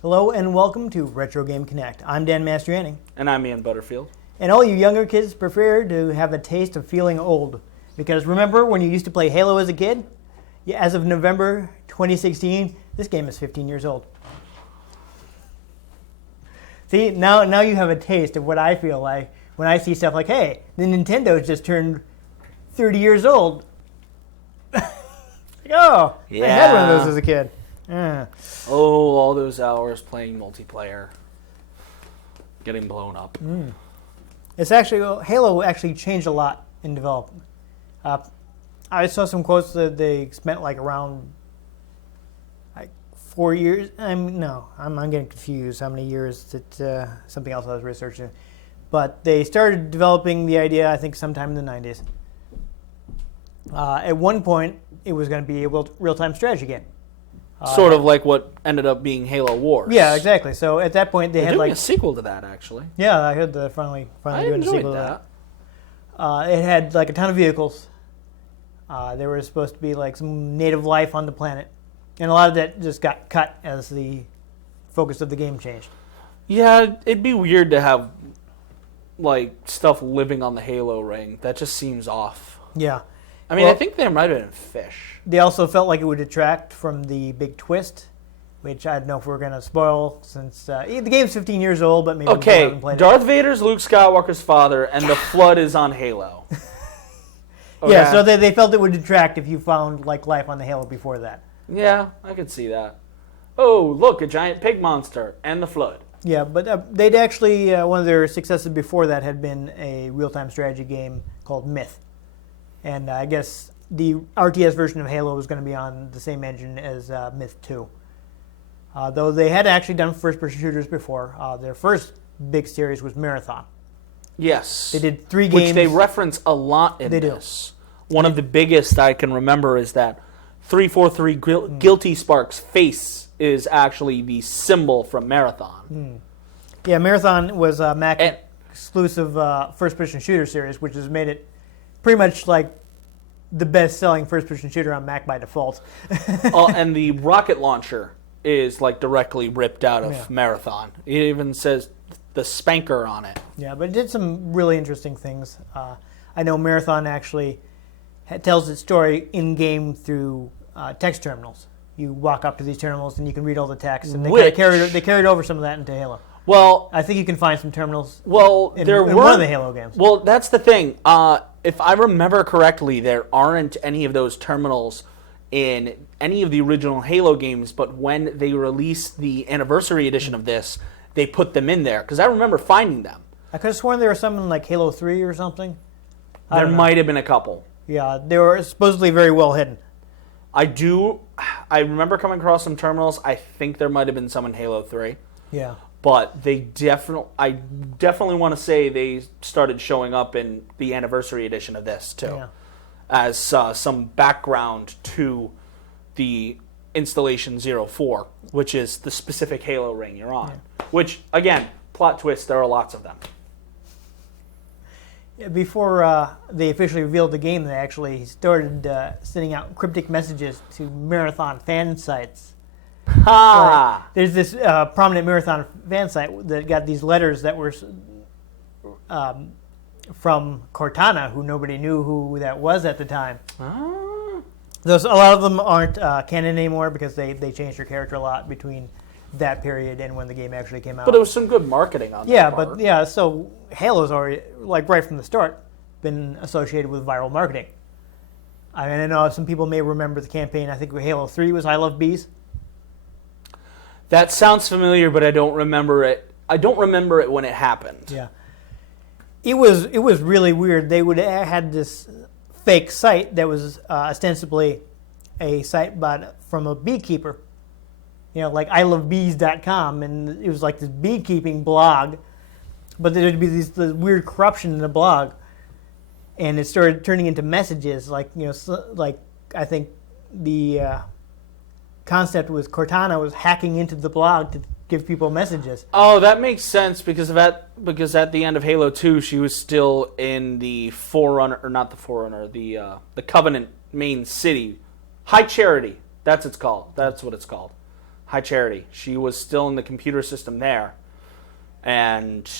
Hello and welcome to Retro Game Connect. I'm Dan Mastriani. And I'm Ian Butterfield. And all you younger kids prefer to have a taste of feeling old. Because remember when you used to play Halo as a kid? Yeah, as of November 2016, this game is 15 years old. See, now you have a taste of what I feel like when I see stuff like, hey, the Nintendo's just turned 30 years old. Oh, yeah. I had one of those as a kid. Yeah. Oh, all those hours playing multiplayer. Getting blown up. It's actually, Halo actually changed a lot in development. I saw some quotes that they spent like around 4 years. I'm getting confused how many years that something else I was researching. But they started developing the idea, I think, sometime in the 90s. At one point, it was going to be a real-time strategy game. Sort of like what ended up being Halo Wars. Yeah, exactly. So at that point, They're had doing like a sequel to that, actually. Yeah, I heard they're finally doing a sequel to that. It had like a ton of vehicles. There was supposed to be like some native life on the planet, and a lot of that just got cut as the focus of the game changed. Yeah, it'd be weird to have like stuff living on the Halo ring. That just seems off. Yeah. I mean, I think there might have been fish. They also felt like it would detract from the big twist, which I don't know if we're going to spoil since the game's 15 years old, but maybe we haven't played Darth Vader's Luke Skywalker's father, and the Flood is on Halo. Okay. Yeah, so they felt it would detract if you found like life on the Halo before that. Yeah, I could see that. Oh, look, a giant pig monster and the Flood. Yeah, but they'd actually, one of their successes before that had been a real-time strategy game called Myth. And I guess the RTS version of Halo was going to be on the same engine as Myth 2. Though they had actually done first-person shooters before. Their first big series was Marathon. Yes. They did 3 games. Which they reference a lot in this. One of the biggest I can remember is that 343 Guilty Spark's face is actually the symbol from Marathon. Yeah, Marathon was a Mac-exclusive first-person shooter series, which has made it pretty much like the best-selling first-person shooter on Mac by default. And the rocket launcher is like directly ripped out of Marathon. It even says the spanker on it. Yeah, but it did some really interesting things. I know Marathon actually tells its story in-game through text terminals. You walk up to these terminals and you can read all the text, and they carried over some of that into Halo. Well, I think you can find some terminals. In one of the Halo games. Well, that's the thing. If I remember correctly, there aren't any of those terminals in any of the original Halo games, but when they released the anniversary edition of this, they put them in there, because I remember finding them. I could have sworn there was some in like Halo 3 or something. There might have been a couple. Yeah, they were supposedly very well hidden. I remember coming across some terminals. I think there might have been some in Halo 3. Yeah. But I definitely want to say they started showing up in the anniversary edition of this, too. Yeah. As some background to the installation 04, which is the specific Halo ring you're on. Yeah. Which, again, plot twist, there are lots of them. Before they officially revealed the game, they actually started sending out cryptic messages to Marathon fan sites. Ha! There's this prominent Marathon fan site that got these letters that were from Cortana, who nobody knew who that was at the time. Ah. A lot of them aren't canon anymore because they changed their character a lot between that period and when the game actually came out. But it was some good marketing on that part. So Halo's already, like right from the start, been associated with viral marketing. I mean, I know some people may remember the campaign. I think Halo 3 was I Love Bees. That sounds familiar, but I don't remember it. I don't remember it when it happened. Yeah. It was really weird. They would have had this fake site that was ostensibly a site from a beekeeper. You know, like ilovebees.com, and it was like this beekeeping blog, but there'd be this weird corruption in the blog, and it started turning into messages. Like, you know, like I think the concept was Cortana was hacking into the blog to give people messages. Oh, that makes sense because at the end of Halo 2, she was still in the Forerunner, or not the Forerunner, the Covenant main city, High Charity. That's what it's called, High Charity. She was still in the computer system there, and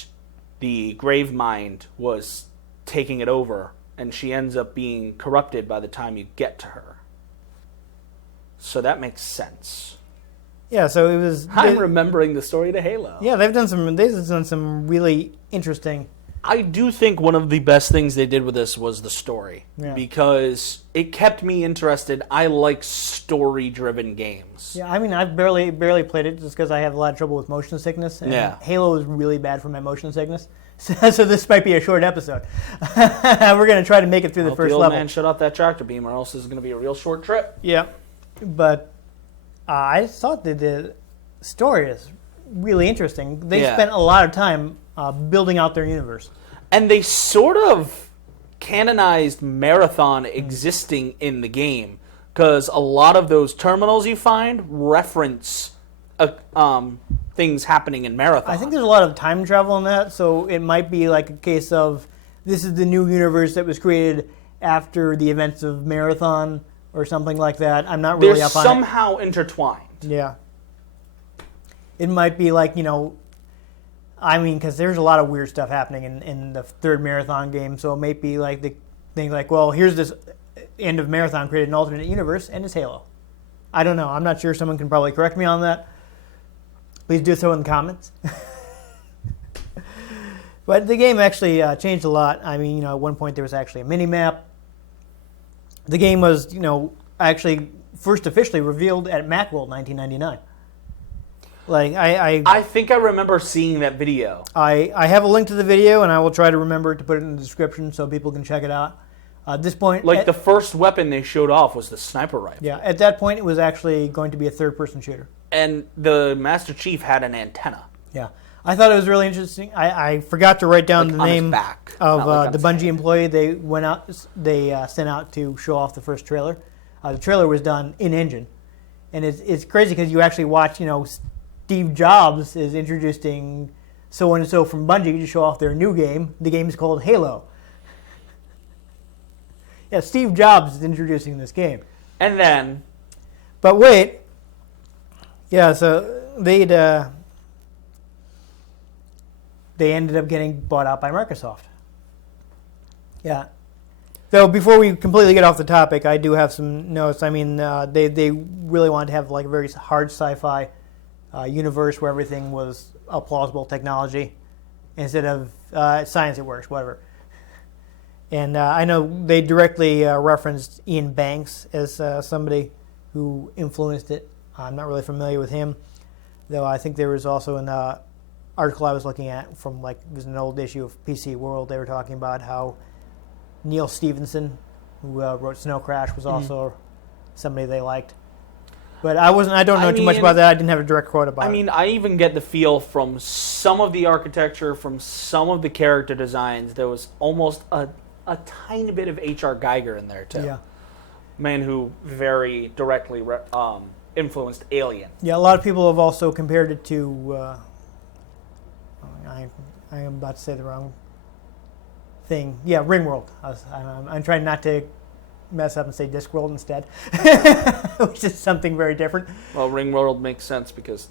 the Gravemind was taking it over, and she ends up being corrupted by the time you get to her. So that makes sense. Yeah, so it was. I'm remembering the story to Halo. Yeah, they've done some really interesting. I do think one of the best things they did with this was the story, because it kept me interested. I like story-driven games. Yeah, I mean, I've barely played it just because I have a lot of trouble with motion sickness. And Halo is really bad for my motion sickness. So this might be a short episode. We're going to try to make it through the first level. level. Man, shut off that tractor beam, or else this is going to be a real short trip. Yeah, but I thought that the story is really interesting. They spent a lot of time building out their universe. And they sort of canonized Marathon existing in the game, because a lot of those terminals you find reference things happening in Marathon. I think there's a lot of time travel in that, so it might be like a case of this is the new universe that was created after the events of Marathon or something like that. I'm not really up on it. They're somehow intertwined. Yeah. It might be like, I mean, because there's a lot of weird stuff happening in the third Marathon game, so it might be like the thing like, well, here's this end of Marathon created an alternate universe, and it's Halo. I don't know. I'm not sure. Someone can probably correct me on that. Please do so in the comments. But the game actually changed a lot. I mean, at one point there was actually a mini-map. The game was, actually first officially revealed at Macworld 1999. Like I think I remember seeing that video. I have a link to the video, and I will try to remember to put it in the description so people can check it out. At this point, the first weapon they showed off was the sniper rifle. Yeah, at that point, it was actually going to be a third-person shooter. And the Master Chief had an antenna. Yeah, I thought it was really interesting. I forgot to write down the name of the Bungie employee they sent out to show off the first trailer. The trailer was done in engine, and it's crazy because you actually watch. Steve Jobs is introducing so and so from Bungie to show off their new game. The game is called Halo. Yeah, Steve Jobs is introducing this game. And then... But wait. Yeah, so they ended up getting bought out by Microsoft. Yeah. So before we completely get off the topic, I do have some notes. I mean, they really wanted to have like a very hard sci-fi universe where everything was a plausible technology instead of science at works, whatever. And I know they directly referenced Ian Banks as somebody who influenced it. I'm not really familiar with him, though I think there was also an article I was looking at from it was an old issue of PC World. They were talking about how Neil Stephenson, who wrote Snow Crash, was also somebody they liked. But I don't know too much about that. I didn't have a direct quote about it. I mean, I even get the feel from some of the architecture, from some of the character designs, there was almost a tiny bit of H.R. Geiger in there, too. Yeah. Man who very directly influenced Alien. Yeah, a lot of people have also compared it to... I am about to say the wrong thing. Yeah, Ringworld. I'm trying not to mess up and say Discworld instead, which is something very different. Well, Ringworld makes sense because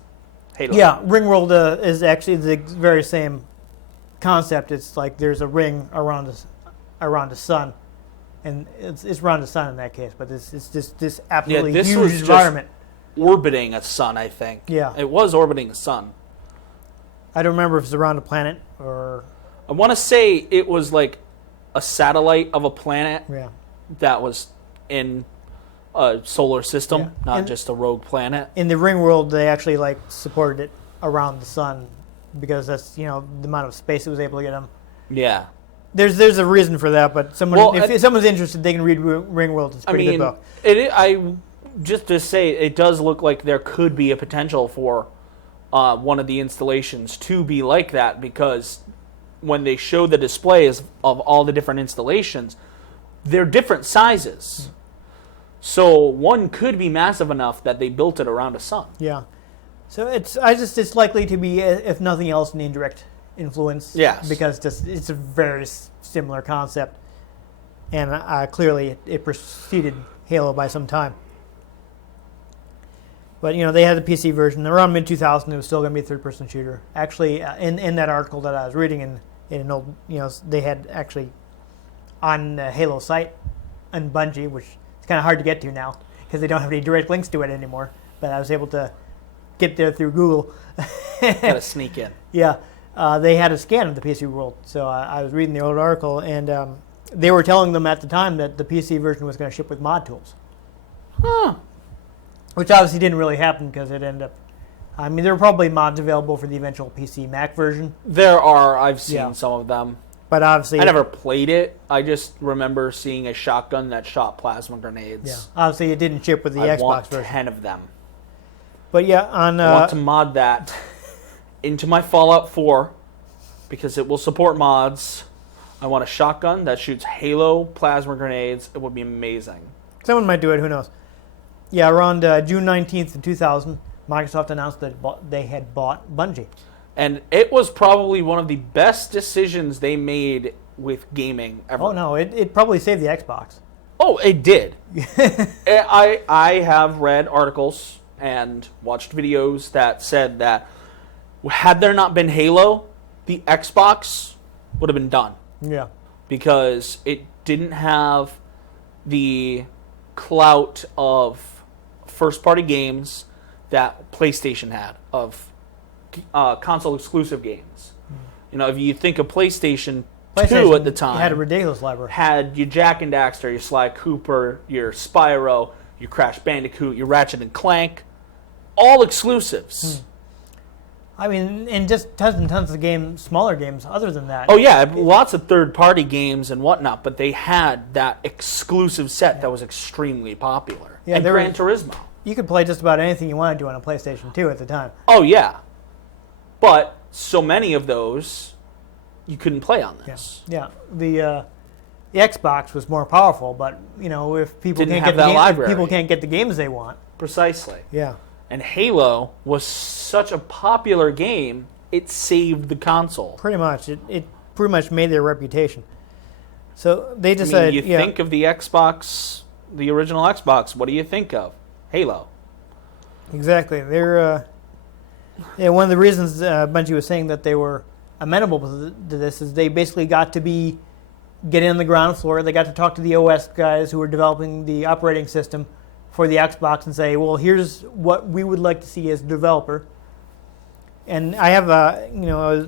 Halo. Yeah, Ringworld is actually the very same concept. It's like there's a ring around the sun, and it's around the sun in that case. But it's this absolutely huge environment. Orbiting a sun, I think. Yeah, it was orbiting a sun. I don't remember if it's around a planet or. I want to say it was like a satellite of a planet. Yeah. That was in a solar system, not just a rogue planet. In the Ringworld, they actually supported it around the sun because that's the amount of space it was able to get them. Yeah. There's a reason for that, but if someone's interested, they can read Ringworld. It's a pretty good book. Just to say, it does look like there could be a potential for one of the installations to be like that, because when they show the displays of all the different installations, they're different sizes. So one could be massive enough that they built it around a sun. Yeah. So it's likely to be, if nothing else, an indirect influence. Yes. Because it's a very similar concept, and clearly it preceded Halo by some time. But they had the PC version around mid 2000. It was still going to be a third-person shooter. Actually, in that article that I was reading in an old, they had actually on the Halo site on Bungie, which is kind of hard to get to now because they don't have any direct links to it anymore. But I was able to get there through Google. Gotta sneak in. Yeah, they had a scan of the PC world. So I was reading the old article, and they were telling them at the time that the PC version was going to ship with mod tools. Huh. Which obviously didn't really happen because it ended up... I mean, there were probably mods available for the eventual PC Mac version. There are. I've seen some of them. But obviously... I never played it. I just remember seeing a shotgun that shot plasma grenades. Yeah. Obviously, it didn't ship with the I Xbox want version. 10 of them. But yeah, on... I want to mod that into my Fallout 4 because it will support mods. I want a shotgun that shoots Halo plasma grenades. It would be amazing. Someone might do it. Who knows? Yeah, around June 19th, 2000, Microsoft announced that they had bought Bungie. And it was probably one of the best decisions they made with gaming ever. Oh, no. It probably saved the Xbox. Oh, it did. I have read articles and watched videos that said that had there not been Halo, the Xbox would have been done. Yeah. Because it didn't have the clout of first-party games that PlayStation had, of console-exclusive games. If you think of PlayStation 2 at the time, had a ridiculous library. Had your Jack and Daxter, your Sly Cooper, your Spyro, your Crash Bandicoot, your Ratchet and Clank, all exclusives. I mean, and just tons and tons of games, smaller games other than that. Oh yeah, lots of third-party games and whatnot, but they had that exclusive set that was extremely popular. Yeah, and Gran Turismo. You could play just about anything you wanted to on a PlayStation 2 at the time. Oh yeah, but so many of those you couldn't play on this. Yeah. The Xbox was more powerful, but if people Didn't can't have get that library. people can't get the games they want. Precisely. Yeah. And Halo was such a popular game, it saved the console. Pretty much. It pretty much made their reputation. So they decided... you think of the Xbox, the original Xbox, what do you think of? Halo. Exactly. They're... one of the reasons Bungie was saying that they were amenable to this is they basically got to get in on the ground floor. They got to talk to the OS guys who were developing the operating system for the Xbox and say, well, here's what we would like to see as a developer. And I have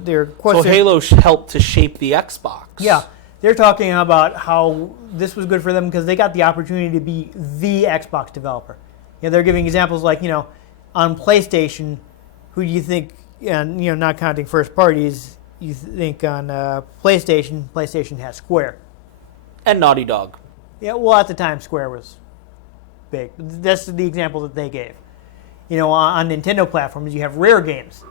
their quotes. So Halo helped to shape the Xbox. Yeah, they're talking about how this was good for them because they got the opportunity to be the Xbox developer. They're giving examples like, on PlayStation, who do you think, and not counting first parties, you think on PlayStation has Square. And Naughty Dog. Yeah, well, at the time, Square was big. That's the example that they gave. On Nintendo platforms, you have Rare Games.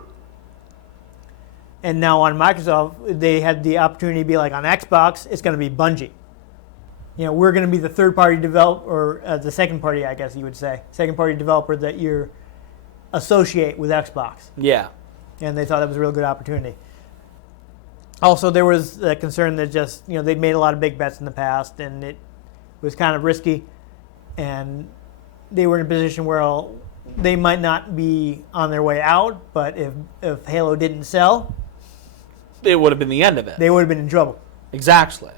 And now on Microsoft, they had the opportunity to be like, on Xbox, it's going to be Bungie. We're going to be the third-party developer, or the second-party, I guess you would say, second-party developer that you associate with Xbox. Yeah. And they thought that was a real good opportunity. Also, there was a concern that just, they'd made a lot of big bets in the past, and it was kind of risky. And they were in a position where they might not be on their way out, but if Halo didn't sell, it would have been the end of it. They would have been in trouble. Exactly.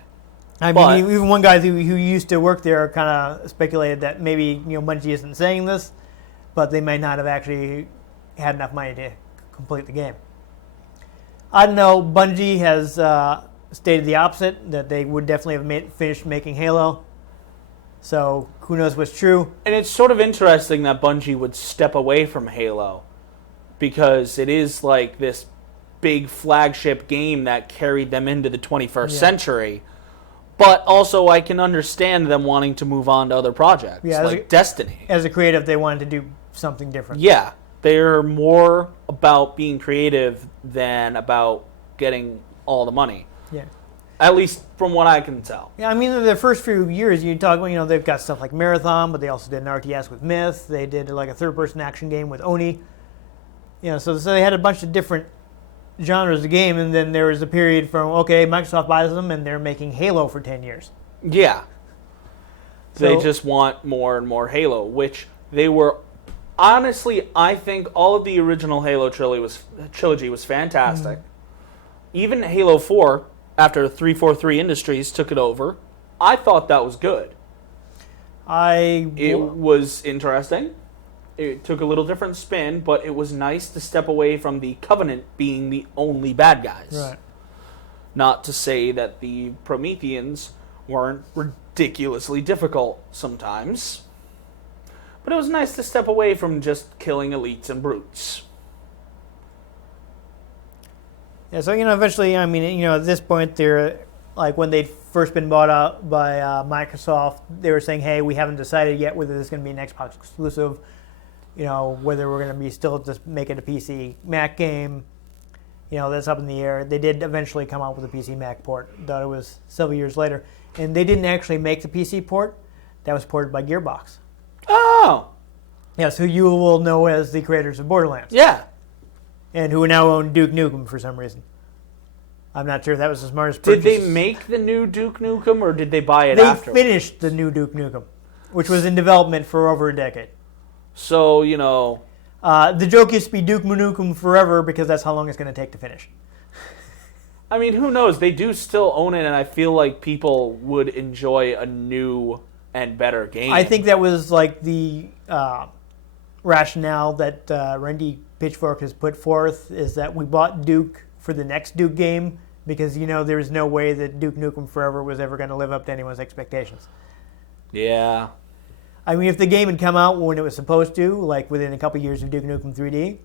I mean, even one guy who used to work there kind of speculated that maybe Bungie isn't saying this, but they may not have actually had enough money to complete the game. I don't know. Bungie has stated the opposite, that they would definitely have finished making Halo. So who knows what's true. And it's sort of interesting that Bungie would step away from Halo because it is like this big flagship game that carried them into the 21st century. But also I can understand them wanting to move on to other projects, like Destiny. As a creative, they wanted to do something different. Yeah. They're more about being creative than about getting all the money. Yeah. At least from what I can tell. Yeah, I mean, the first few years, you talk about, they've got stuff like Marathon, but they also did an RTS with Myth. They did like a third-person action game with Oni. So they had a bunch of different genres of game, and then there was a period from, Microsoft buys them, and they're making Halo for 10 years. Yeah. So, They just want more and more Halo, which they were... Honestly, I think all of the original Halo trilogy was fantastic. Even Halo 4, after 343 Industries took it over, I thought that was good. It was interesting. It took a little different spin, but it was nice to step away from the Covenant being the only bad guys. Right. Not to say that the Prometheans weren't ridiculously difficult sometimes. But it was nice to step away from just killing elites and brutes. Yeah, so, eventually, at this point, they're, like, when they'd first been bought out by Microsoft, they were saying, hey, we haven't decided yet whether this is going to be an Xbox exclusive, whether we're going to be still just make it a PC Mac game. That's up in the air. They did eventually come out with a PC Mac port, though it was several years later. And they didn't actually make the PC port. That was ported by Gearbox. Oh! Yes, who you will know as the creators of Borderlands. Yeah. And who now own Duke Nukem for some reason. I'm not sure if that was the smartest purchase. Did they make the new Duke Nukem, or did they buy it They after? They finished the new Duke Nukem, which was in development for over a decade. So, the joke used to be Duke Nukem forever because that's how long it's going to take to finish. I mean, who knows? They do still own it, and I feel like people would enjoy a new and better game. I think that was like the rationale that Randy Pitchfork has put forth, is that we bought Duke for the next Duke game because, there was no way that Duke Nukem Forever was ever going to live up to anyone's expectations. Yeah. If the game had come out when it was supposed to, like within a couple years of Duke Nukem 3D,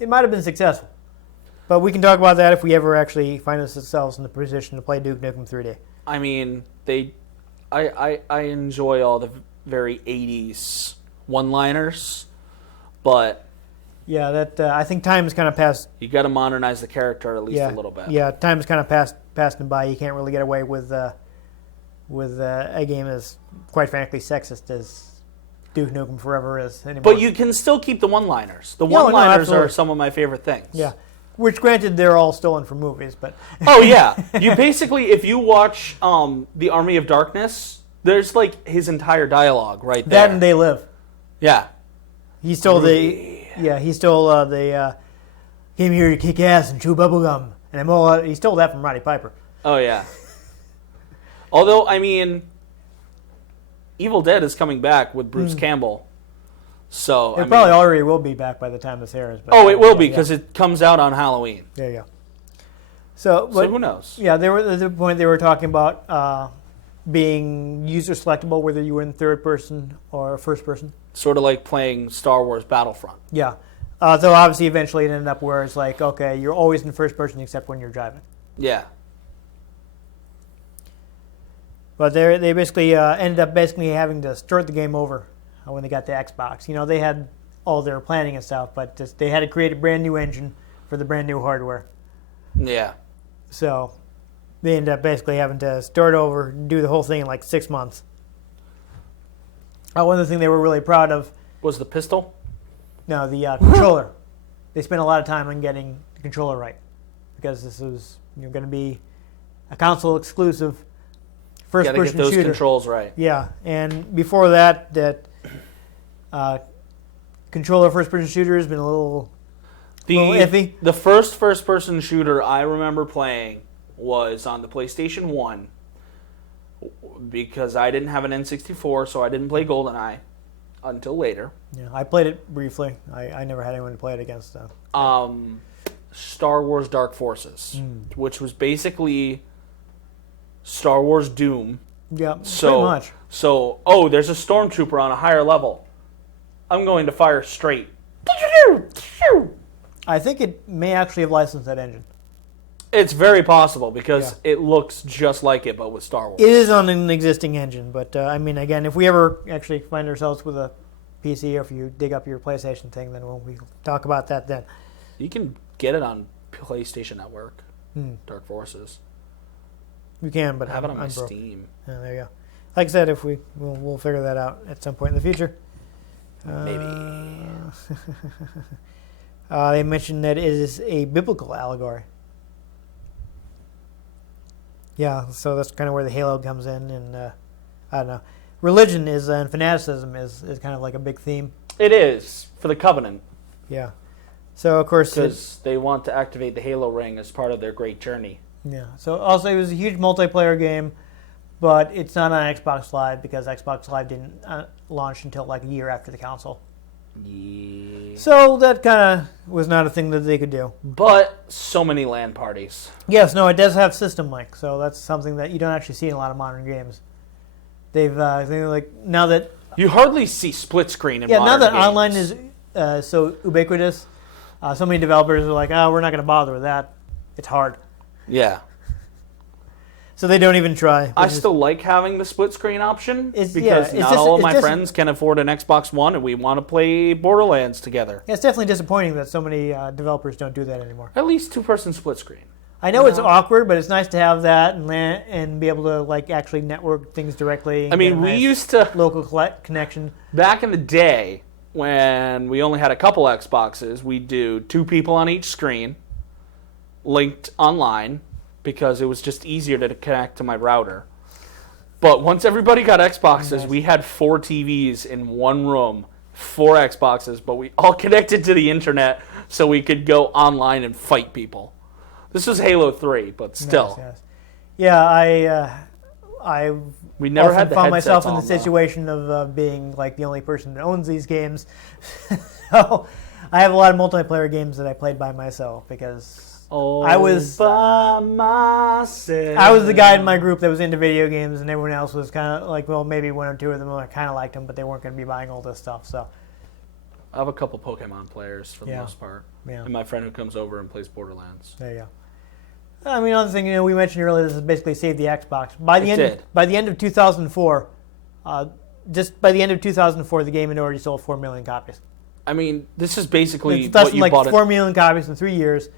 it might have been successful. But we can talk about that if we ever actually find ourselves in the position to play Duke Nukem 3D. I mean, I enjoy all the very 80s one-liners, but... Yeah, that I think time has kind of passed. You got to modernize the character at least a little bit. Yeah, time has kind of passed him by. You can't really get away with a game as, quite frankly, sexist as Duke Nukem Forever is anymore. But you can still keep the one-liners. The one-liners are some of my favorite things. Yeah, which granted they're all stolen from movies, but oh yeah, you basically, if you watch the Army of Darkness, there's like his entire dialogue right there. That and They Live. Yeah, he stole the came here to kick ass and chew bubblegum, and I'm all he stole that from Roddy Piper. Oh yeah. Although, Evil Dead is coming back with Bruce Campbell. So it probably already will be back by the time this airs. But it will be, because it comes out on Halloween. There you go. So who knows? Yeah, they were at the point they were talking about being user selectable, whether you were in third person or first person. Sort of like playing Star Wars Battlefront. Yeah. So obviously, eventually, it ended up where it's like, okay, you're always in first person except when you're driving. Yeah. But they basically ended up having to start the game over when they got the Xbox. They had all their planning and stuff, but they had to create a brand new engine for the brand new hardware. Yeah. So they ended up basically having to start over and do the whole thing in like 6 months. One of the things they were really proud of was the pistol. No, the controller. They spent a lot of time on getting the controller right because this was going to be a console exclusive. First-person shooter. Gotta get those controls right. Yeah, and before that controller first-person shooter has been a little iffy. The first-person shooter I remember playing was on the PlayStation 1 because I didn't have an N64, so I didn't play GoldenEye until later. Yeah, I played it briefly. I never had anyone to play it against, though. Star Wars Dark Forces, which was basically Star Wars Doom. Yeah, pretty much. So, there's a stormtrooper on a higher level. I'm going to fire straight. I think it may actually have licensed that engine. It's very possible because it looks just like it, but with Star Wars. It is on an existing engine, but again, if we ever actually find ourselves with a PC, or if you dig up your PlayStation thing, then we'll talk about that then. You can get it on PlayStation Network. Dark Forces. You can, but I have it on my Steam. Yeah, there you go. Like I said, if we'll figure that out at some point in the future. Maybe. They mentioned that it is a biblical allegory. Yeah, so that's kind of where the Halo comes in, and I don't know. Religion is and fanaticism is kind of like a big theme. It is for the Covenant. Yeah. So of course, because they want to activate the Halo ring as part of their great journey. Yeah. So also, it was a huge multiplayer game, but it's not on Xbox Live because Xbox Live didn't launch until like a year after the console. Yeah. So that kind of was not a thing that they could do. But so many LAN parties. Yes, no, it does have system link, so that's something that you don't actually see in a lot of modern games. They've like now that you hardly see split screen in modern now that games. online is so ubiquitous, so many developers are like, oh, we're not going to bother with that. It's hard. Yeah. So they don't even try. I still like having the split screen option because not just, all of my friends can afford an Xbox One and we want to play Borderlands together. Yeah, it's definitely disappointing that so many developers don't do that anymore. At least two-person split screen. I know it's awkward, but it's nice to have that and be able to like actually network things directly. I mean, we used to local connection. Back in the day when we only had a couple Xboxes, we'd do 2 people on each screen, linked online, because it was just easier to connect to my router. But once everybody got Xboxes, we had 4 TVs in one room, 4 Xboxes, but we all connected to the internet so we could go online and fight people. This was Halo 3, but still. Yes. Yeah, I we never had the found myself in the headsets on, situation of being like the only person that owns these games. So I have a lot of multiplayer games that I played by myself because I was by myself. I was the guy in my group that was into video games, and everyone else was kind of like, well, maybe 1 or 2 of them kind of liked them, but they weren't going to be buying all this stuff. So I have a couple Pokemon players for the most part, and my friend who comes over and plays Borderlands. There you go. I mean, another thing we mentioned earlier, this is basically save the Xbox. By the end of 2004, just by the end of 2004, the game had already sold 4 million copies. I mean, this is basically it's what you like bought. 4 million copies in 3 years.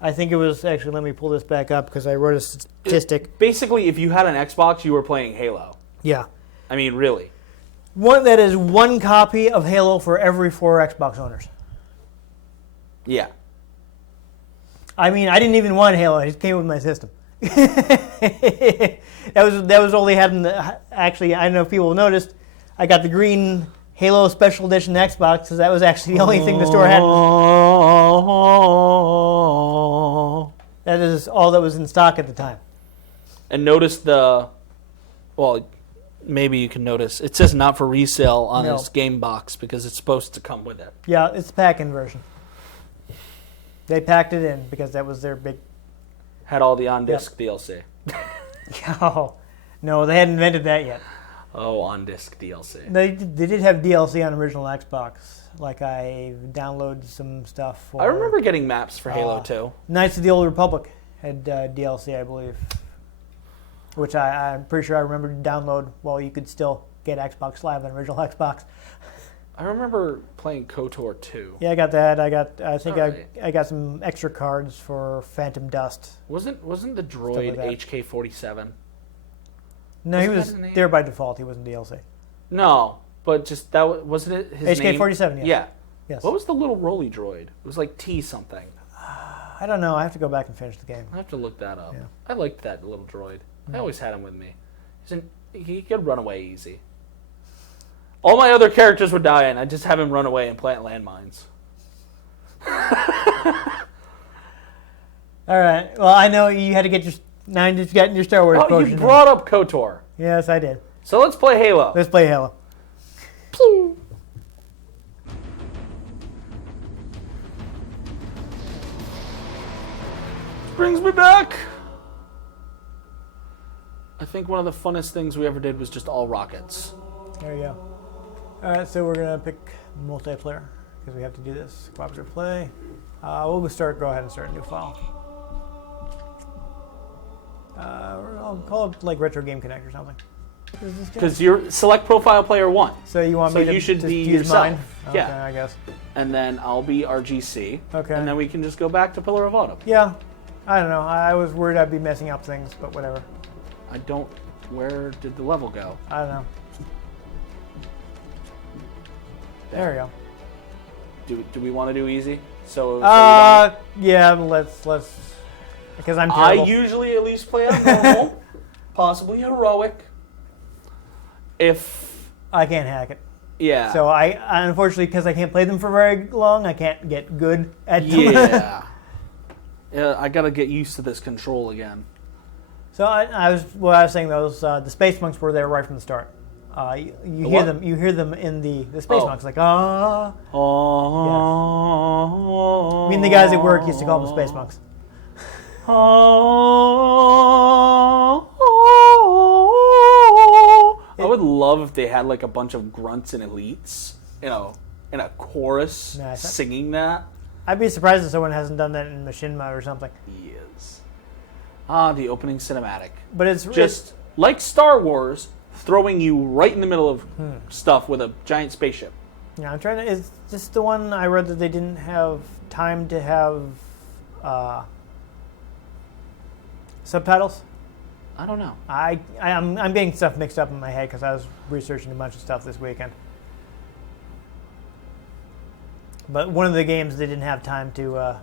I think it was actually. Let me pull this back up because I wrote a statistic. Basically, if you had an Xbox, you were playing Halo. Yeah. I mean, really. That is 1 copy of Halo for every 4 Xbox owners. Yeah. I mean, I didn't even want Halo. It just came with my system. that was only had in the. Actually, I don't know if people noticed. I got the green Halo Special Edition Xbox because that was actually the only thing the store had. That is all that was in stock at the time. And notice maybe you can notice, it says not for resale on this game box because it's supposed to come with it. Yeah, it's the pack-in version. They packed it in because that was their big... Had all the on-disc DLC. Oh, no, they hadn't invented that yet. Oh, on-disc DLC. They did have DLC on original Xbox. Like I downloaded some stuff. I remember getting maps for Halo 2. Knights of the Old Republic had DLC, I believe. Which I'm pretty sure I remember to download while you could still get Xbox Live on original Xbox. I remember playing KOTOR 2. Yeah, I got that. I got some extra cards for Phantom Dust. Wasn't the droid like HK-47? No, he was there by default. He wasn't DLC. No, but just that wasn't it his name? HK-47, yes. Yeah. Yes. What was the little roly droid? It was like T something. I don't know. I have to go back and finish the game. I have to look that up. Yeah. I liked that little droid. I always had him with me. He could run away easy. All my other characters were dying. I just have him run away and plant landmines. All right. Well, I know you had to get your... Now you just got your Star Wars potion. You brought up KOTOR. Yes, I did. So let's play Halo. Let's play Halo. Pew. Brings me back. I think one of the funnest things we ever did was just all rockets. There you go. All right, so we're gonna pick multiplayer because we have to do this cooperative play. We'll go ahead and start a new file. I'll call it like Retro Game Connect or something. Because you're select profile player 1. So you want me to you should just be use yourself. mine? Okay, Yeah. I guess. And then I'll be RGC. Okay. And then we can just go back to Pillar of Autumn. Yeah. I don't know. I was worried I'd be messing up things, but whatever. Where did the level go? I don't know. There we go. Do we want to do easy? So you don't- yeah, let's because I'm I terrible. usually at least play on normal, possibly heroic. If I can't hack it. yeah, So I unfortunately, because I can't play them for very long, I can't get good at them. yeah, yeah, I gotta get used to this control again. So I was saying those the space monks were there right from the start. You hear what? them. You hear them in the space Oh. monks like ah. Oh, I mean the guys at work used to call them space monks. I would love if they had like a bunch of grunts and elites, in a chorus Nice. singing that. I'd be surprised if someone hasn't done that in Machinima or something. Yes. The opening cinematic. But it's Just like Star Wars, throwing you right in the middle of stuff with a giant spaceship. Yeah, I'm trying to. Is this the one I read that they didn't have time to have subtitles? I don't know. I'm getting stuff mixed up in my head because I was researching a bunch of stuff this weekend. But one of the games they didn't have time to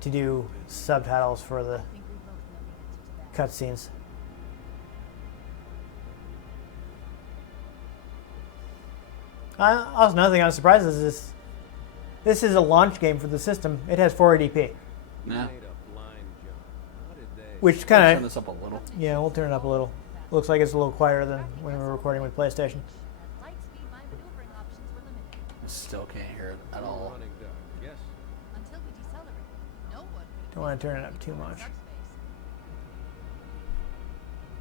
do subtitles for the cutscenes. Also, another thing I was surprised is this is a launch game for the system. It has 480p, Yeah. which Turn kind of this up a little. yeah, we'll turn it up a little. Looks like it's a little quieter than when we were recording with PlayStation. Still can't hear it at all. Don't want to turn it up too much.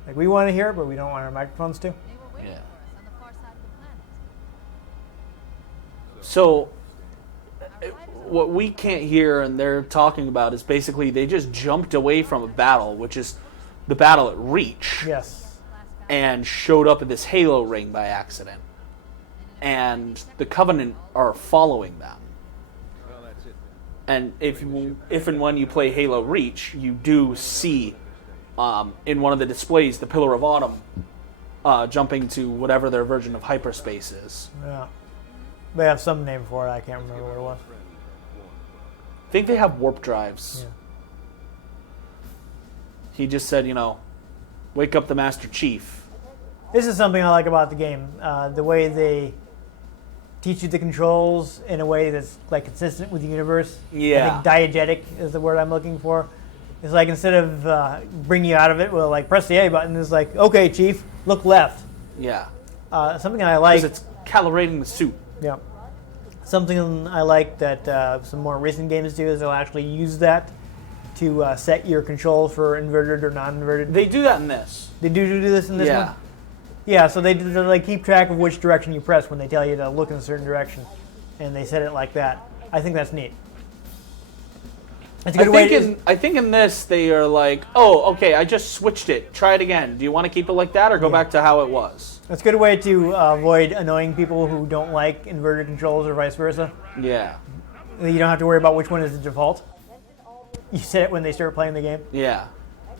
Like we want to hear it, but we don't want our microphones to. Yeah. So, what we can't hear and they're talking about is basically they just jumped away from a battle, which is the battle at Reach, Yes. and showed up at this Halo ring by accident. And the Covenant are following them. And if and when you play Halo Reach, you do see in one of the displays the Pillar of Autumn jumping to whatever their version of hyperspace is. Yeah. They have some name for it. I can't remember what it was. I think they have warp drives. Yeah. He just said, wake up the Master Chief. This is something I like about the game. The way they teach you the controls in a way that's like consistent with the universe. Yeah. I think diegetic is the word I'm looking for. It's like instead of bringing you out of it, well, like press the A button. It's like, okay, Chief, look left. Yeah. Something I like. Because it's calibrating the suit. Yeah. Something I like that some more recent games do is they'll actually use that to set your controls for inverted or non-inverted. They do that in this. They do this in this Yeah. one? Yeah, so they like keep track of which direction you press when they tell you to look in a certain direction, and they set it like that. I think that's neat. It's a good way. I think in this they are like, oh, okay, I just switched it. Try it again. Do you want to keep it like that or go back to how it was? It's a good way to avoid annoying people who don't like inverted controls or vice versa. Yeah. You don't have to worry about which one is the default. You set it when they start playing the game. Yeah.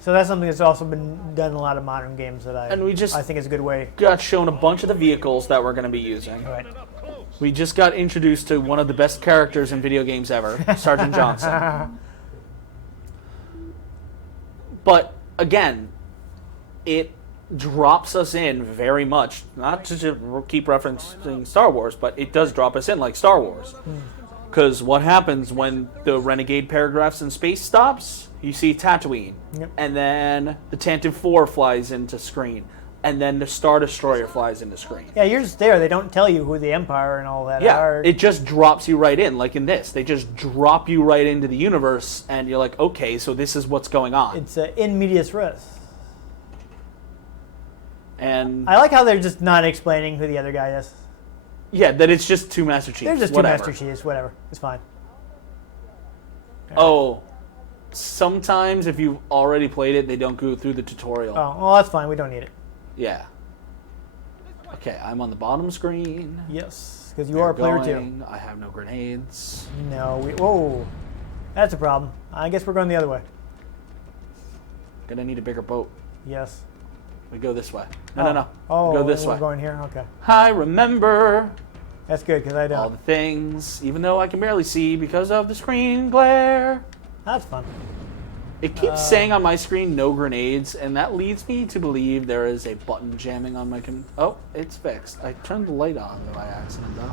So that's something that's also been done in a lot of modern games that And we just I think is a good way. got shown a bunch of the vehicles that we're going to be using. Right. We just got introduced to one of the best characters in video games ever, Sergeant Johnson. But again, it drops us in very much, not to just keep referencing Star Wars, but it does drop us in like Star Wars. Because what happens when the Renegade paragraphs in space stops? You see Tatooine. Yep. And then the Tantive 4 flies into screen. And then the Star Destroyer flies into screen. Yeah, you're just there. They don't tell you who the Empire and all that Yeah, are. it just drops you right in, like in this. They just drop you right into the universe, and you're like, okay, so this is what's going on. It's in medias res. And I like how they're just not explaining who the other guy is. yeah, that it's just two Master Chiefs. They're just whatever. two Master Chiefs. Whatever. It's fine. Oh, sometimes if you've already played it, they don't go through the tutorial. Oh, well, that's fine. We don't need it. Yeah. Okay, I'm on the bottom screen. Yes, because you are player Going. I have no grenades. 2. No, whoa. That's a problem. I guess we're going the other way. Gonna need a bigger boat. Yes. We go this way. No. Oh, Go this we're way. going here? Okay. I remember. That's good because I All don't. the things, even though I can barely see because of the screen glare. That's fun. It keeps saying on my screen, no grenades, and that leads me to believe there is a button jamming on my Oh, it's fixed. I turned the light on by accident, though.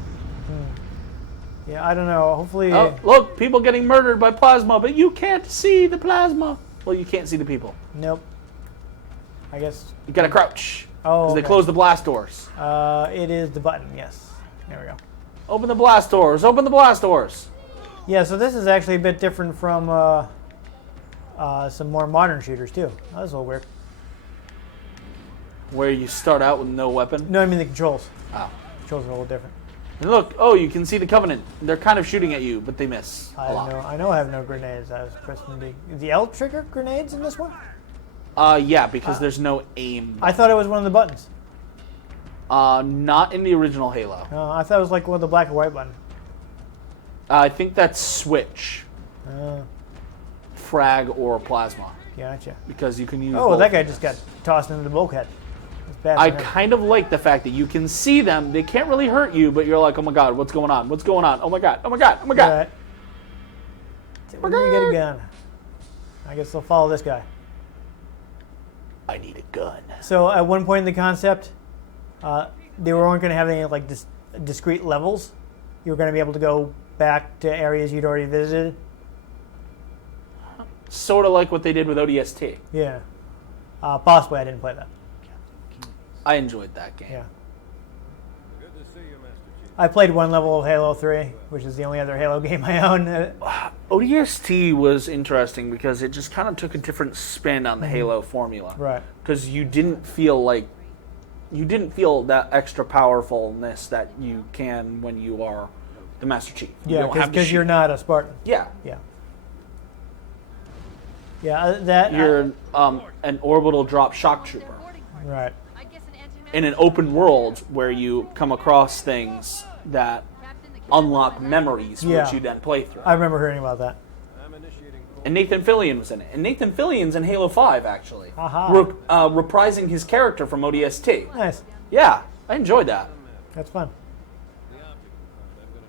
Yeah, I don't know. Hopefully. Oh, look, people getting murdered by plasma, but you can't see the plasma. Well, you can't see the people. Nope. I guess. You gotta crouch. Oh. Because Okay. they close the blast doors. It is the button. Yes. There we go. Open the blast doors. Open the blast doors. Yeah. So this is actually a bit different from some more modern shooters too. That was a little weird. Where you start out with no weapon. No, I mean the controls. Oh. Controls are a little different. And look, oh, you can see the Covenant. They're kind of shooting at you, but they miss a lot. I know I have no grenades. I was pressing the L trigger grenades in this one. Yeah, because there's no aim. I thought it was one of the buttons. Not in the original Halo. I thought it was like one of the black and white button. I think that's switch, Uh, frag, or plasma. gotcha. Because you can use. Oh, both. that guy just got tossed into the bulkhead. That's bad. I for him. kind of like the fact that you can see them. They can't really hurt you, but you're like, oh my god, what's going on? What's going on? Oh my god, oh my god, oh my god. Right. When do we get a gun? I guess they'll follow this guy. I need a gun. So at one point in the concept, they weren't going to have any like discrete levels. You were going to be able to go back to areas you'd already visited. Sort of like what they did with ODST. Yeah. Possibly I didn't play that. I enjoyed that game. Yeah. Good to see you, Master Chief. I played one level of Halo 3, which is the only other Halo game I own. ODST was interesting because it just kind of took a different spin on the Halo formula. Right. Because you didn't feel that extra powerfulness that you can when you are the Master Chief. You Yeah, don't have to because you're shoot. not a Spartan. Yeah. Yeah. Yeah, that... You're an orbital drop shock trooper right. in an open world where you come across things that unlock memories, Yeah. which you then play through. I remember hearing about that. I'm initiating. And Nathan Fillion was in it. And Nathan Fillion's in Halo 5, actually. Aha. Reprising his character from ODST. Nice. Yeah, I enjoyed that. That's fun. The optical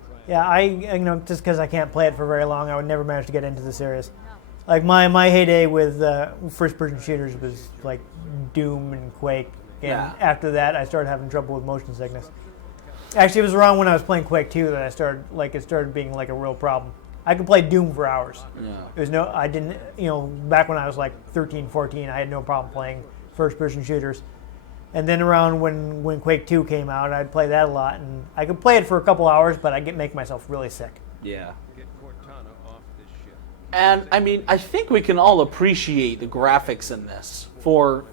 front. I'm going to try. Yeah, just because I can't play it for very long, I would never manage to get into the series. Like my heyday with first-person shooters was like Doom and Quake, and Yeah. after that, I started having trouble with motion sickness. Actually, it was around when I was playing Quake 2 that it started being like a real problem. I could play Doom for hours. Yeah. It was I didn't, back when I was like 13, 14, I had no problem playing first-person shooters. And then around when Quake 2 came out, I'd play that a lot, and I could play it for a couple hours, but I'd make myself really sick. Yeah. Get Cortana off this ship. And, I mean, I think we can all appreciate the graphics in this for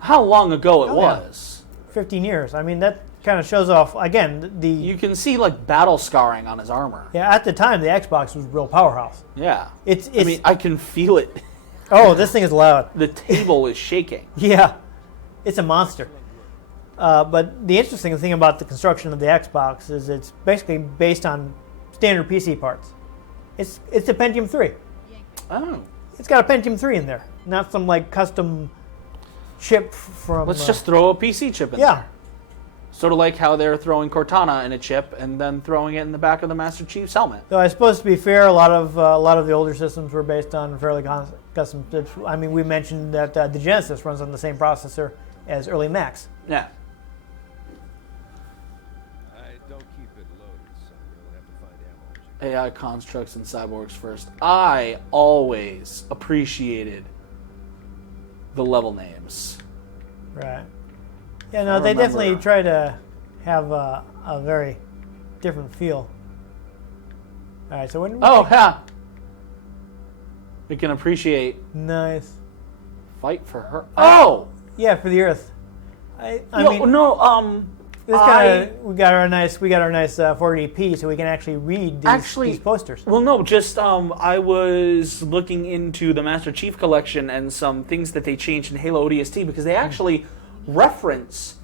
how long ago it Oh, yeah. was. 15 years. I mean, that kind of shows off, again, the... You can see, like, battle scarring on his armor. Yeah, at the time, the Xbox was a real powerhouse. Yeah. It's I mean, I can feel it. oh, this thing is loud. The table is shaking. Yeah, it's a monster. But the interesting thing about the construction of the Xbox is it's basically based on standard PC parts. It's a Pentium 3. Oh. It's got a Pentium 3 in there, not some like custom chip from... Let's just throw a PC chip in Yeah, there. Sort of like how they're throwing Cortana in a chip and then throwing it in the back of the Master Chief's helmet. though I suppose to be fair, a lot of the older systems were based on fairly custom chips. I mean, we mentioned that the Genesis runs on the same processor as early Macs. Yeah. I don't keep it loaded, son. You'll have to find ammo. AI constructs and cyborgs first. I always appreciated the level names. Right. Yeah, no, they remember. definitely try to have a very different feel. All right, so when... Oh, yeah. We can appreciate Nice. fight for her. Oh! Yeah, for the Earth. I no, mean, no, this kind of we got our nice 480p, so we can actually read these posters. Well, no, just I was looking into the Master Chief collection and some things that they changed in Halo ODST because they actually reference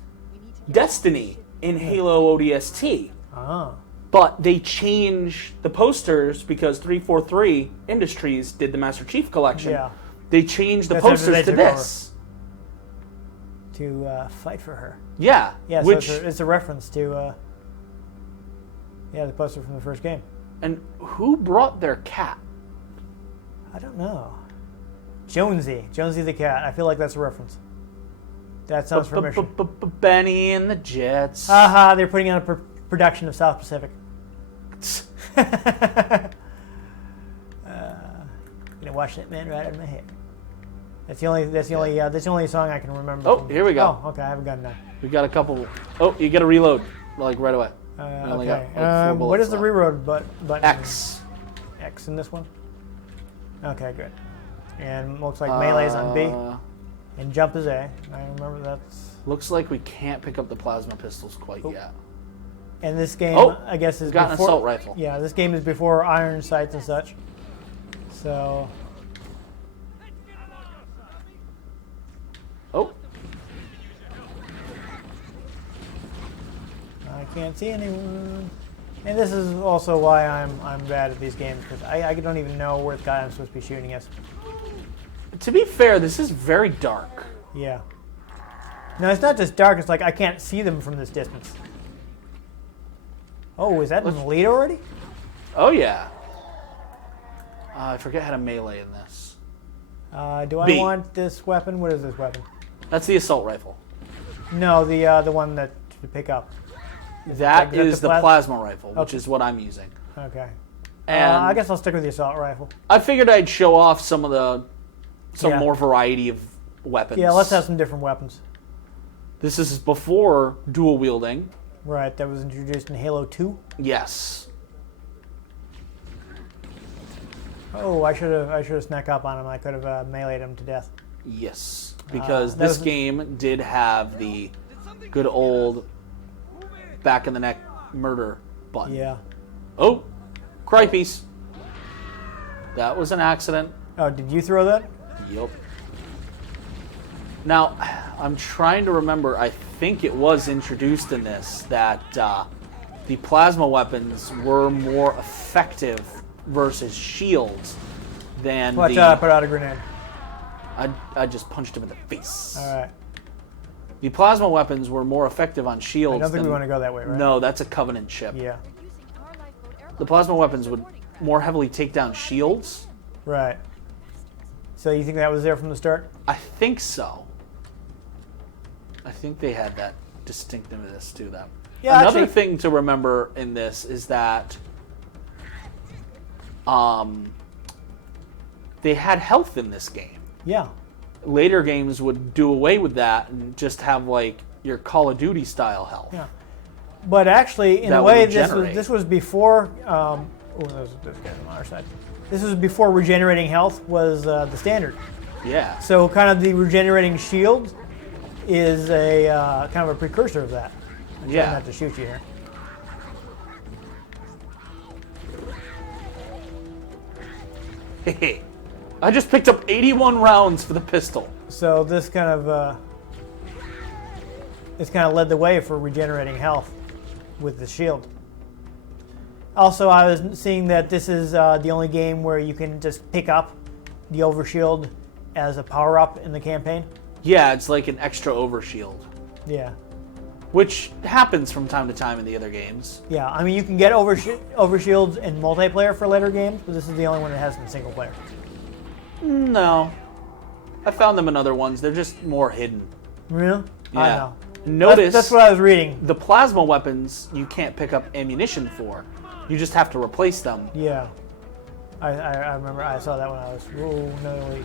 Destiny in Halo ODST. Ah, But they changed the posters because 343 Industries did the Master Chief collection. yeah, They changed the That's after posters they to took this. to fight for her. Yeah. Yeah, Which so it's a reference to Yeah, the poster from the first game. And who brought their cat? I don't know. Jonesy the cat. I feel like that's a reference. That sounds familiar. Benny and the Jets. Haha, they're putting on a production of South Pacific. Wash that man right out of my head. That's the only song I can remember. Oh, here we go. Oh, okay, I have a gun now. We got a couple. Oh, you got to reload like right away. Only Okay. got, like, 4 what is the bullets reload button? X. X in this one. Okay, good. And looks like melee's on B, and jump is A. I remember that's. Looks like we can't pick up the plasma pistols quite yet. And this game, I guess, is got an before, assault rifle. Yeah, this game is before iron sights and such. So. Oh. I can't see anyone. And this is also why I'm bad at these games, because I don't even know where the guy I'm supposed to be shooting is. To be fair, this is very dark. Yeah. No, it's not just dark. It's like I can't see them from this distance. Oh, is that in the lead already? Oh, yeah. I forget how to melee in this. Do I B. want this weapon? What is this weapon? That's the assault rifle. No, the one that to pick up. That is the plasma rifle, which Okay. is what I'm using. Okay. And I guess I'll stick with the assault rifle. I figured I'd show off some Yeah. more variety of weapons. Yeah, let's have some different weapons. This is before dual wielding. Right, that was introduced in Halo 2. Yes. Oh, I should have snuck up on him. I could have meleeed him to death. Yes. Because that this was- game did have the good old back in the neck murder button. Yeah. Oh, Cripe's. That was an accident. Oh, did you throw that? Yep. Now, I'm trying to remember, I think it was introduced in this that the plasma weapons were more effective versus shields than Watch the... out, I put out a grenade. I just punched him in the face. All right. The plasma weapons were more effective on shields I don't think than... we want to go that way, right? No, that's a Covenant ship. Yeah. The plasma weapons would more heavily take down shields. Right. So you think that was there from the start? I think so. I think they had that distinctiveness to them. Yeah, Another actually- thing to remember in this is that they had health in this game. Yeah. Later games would do away with that and just have like your Call of Duty style health. Yeah. But actually, in That a would way, regenerate. this was before. There's guys on our side. This was before regenerating health was the standard. Yeah. So kind of the regenerating shield is a kind of a precursor of that. I'm trying Yeah. not to shoot you here. Hey, I just picked up 81 rounds for the pistol. So this kind of led the way for regenerating health with the shield. Also, I was seeing that this is the only game where you can just pick up the overshield as a power-up in the campaign. Yeah, it's like an extra overshield, Yeah. which happens from time to time in the other games. Yeah, I mean, you can get overshields in multiplayer for later games, but this is the only one that has in single player. No. I found them in other ones. They're just more hidden. Really? Yeah. I know. Notice That's what I was reading. the plasma weapons you can't pick up ammunition for. You just have to replace them. Yeah. I remember I saw that when I was... Oh, no, wait.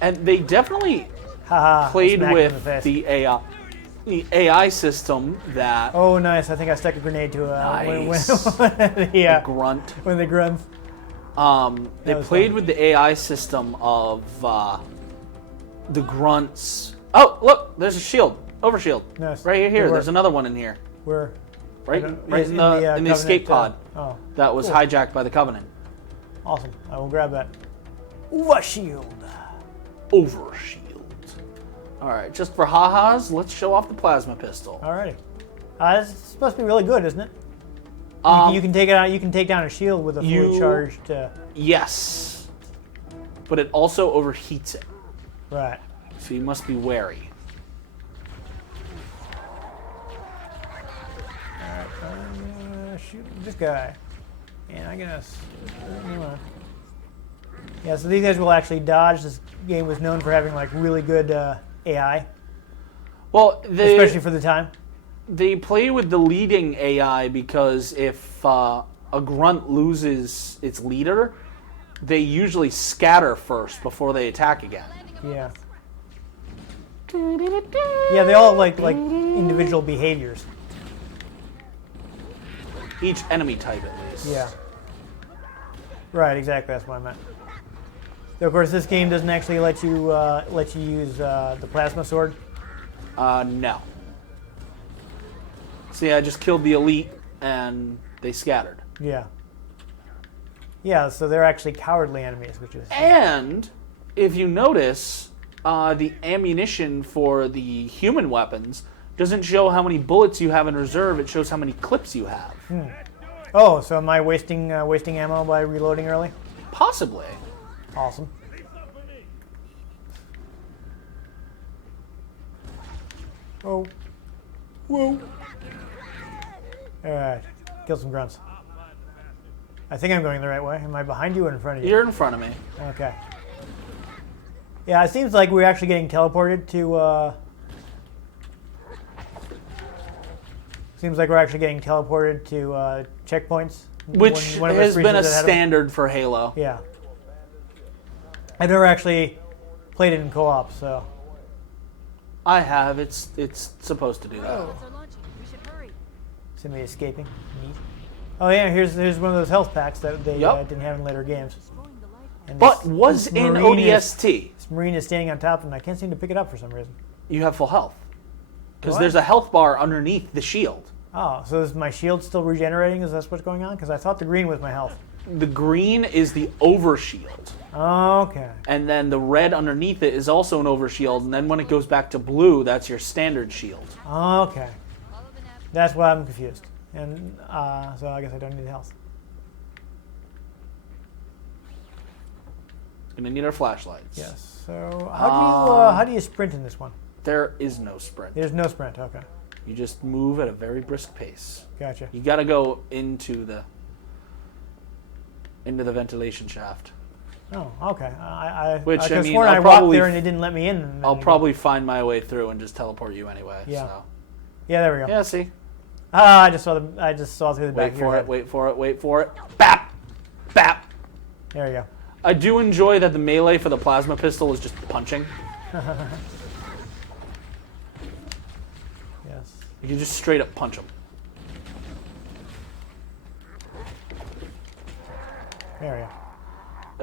And they definitely Haha. played smacked him in the with face. the AI system that Oh, nice. I think I stuck a grenade to Nice. yeah, grunt. when they grunt. They was played fun. with the AI system of the grunts. Oh, look, there's a shield, overshield, Nice. right here. Good work. There's another one in here, Where? right, In in the Covenant, escape pod Oh, that was cool. hijacked by the Covenant. Awesome. I will grab that. Ooh, a shield. Overshield. All right, just for ha-has, let's show off the plasma pistol. Alrighty. This is supposed to be really good, isn't it? Um, You can take it out. You can take down a shield with a fully you- charged. Yes, but it also overheats it, Right. so you must be wary. I'm gonna shoot this guy. And I'm gonna... Yeah, so these guys will actually dodge. This game was known for having like really good AI, Well, especially for the time. they play with the leading AI because if a grunt loses its leader, they usually scatter first before they attack again. Yeah. Yeah, they all have like individual behaviors. Each enemy type, at least. Yeah. Right, exactly. That's what I meant. So, of course, this game doesn't actually let you use the plasma sword. No. See, I just killed the elite, and they scattered. Yeah. Yeah, so they're actually cowardly enemies, which is... And, if you notice, the ammunition for the human weapons doesn't show how many bullets you have in reserve, it shows how many clips you have. Oh, so am I wasting ammo by reloading early? Possibly. Awesome. Oh. Whoa. Alright. Kill some grunts. I think I'm going the right way. Am I behind you or in front of you? You're in front of me. Okay. Yeah, it seems like we're actually getting teleported to... Seems like we're actually getting teleported to checkpoints. Which one of us has been a reaches ahead of- standard for Halo. Yeah. I've never actually played it in co-op, so... I have. It's supposed to do that. They're launching. We should hurry. Somebody escaping. Neat. Oh yeah, here's one of those health packs that they Yep. didn't have in later games. Destroying the light. And But this- was this in Marine ODST. This Marine is standing on top, and I can't seem to pick it up for some reason. You have full health. Because What? there's a health bar underneath the shield. Oh, so is my shield still regenerating? Is that what's going on? Because I thought the green was my health. The green is the overshield. Okay. And then the red underneath it is also an overshield. And then when it goes back to blue, that's your standard shield. Okay. Follow the nav. That's why I'm confused. And so I guess I don't need health. Gonna need our flashlights. Yes. So how do you sprint in this one? There is no sprint. There's no sprint. Okay. You just move at a very brisk pace. Gotcha. You gotta go into the ventilation shaft. Oh, okay. I Which, I could've mean, sworn I'll I walked probably there and they didn't let me in. and I'll then- probably find my way through and just teleport you anyway. Yeah. So. Yeah, there we go. Yeah, see? I just saw through the back Wait of your for it, head. wait for it, wait for it. Bap! Bap! There you go. I do enjoy that the melee for the plasma pistol is just punching. Yes. You can just straight up punch them. There we go.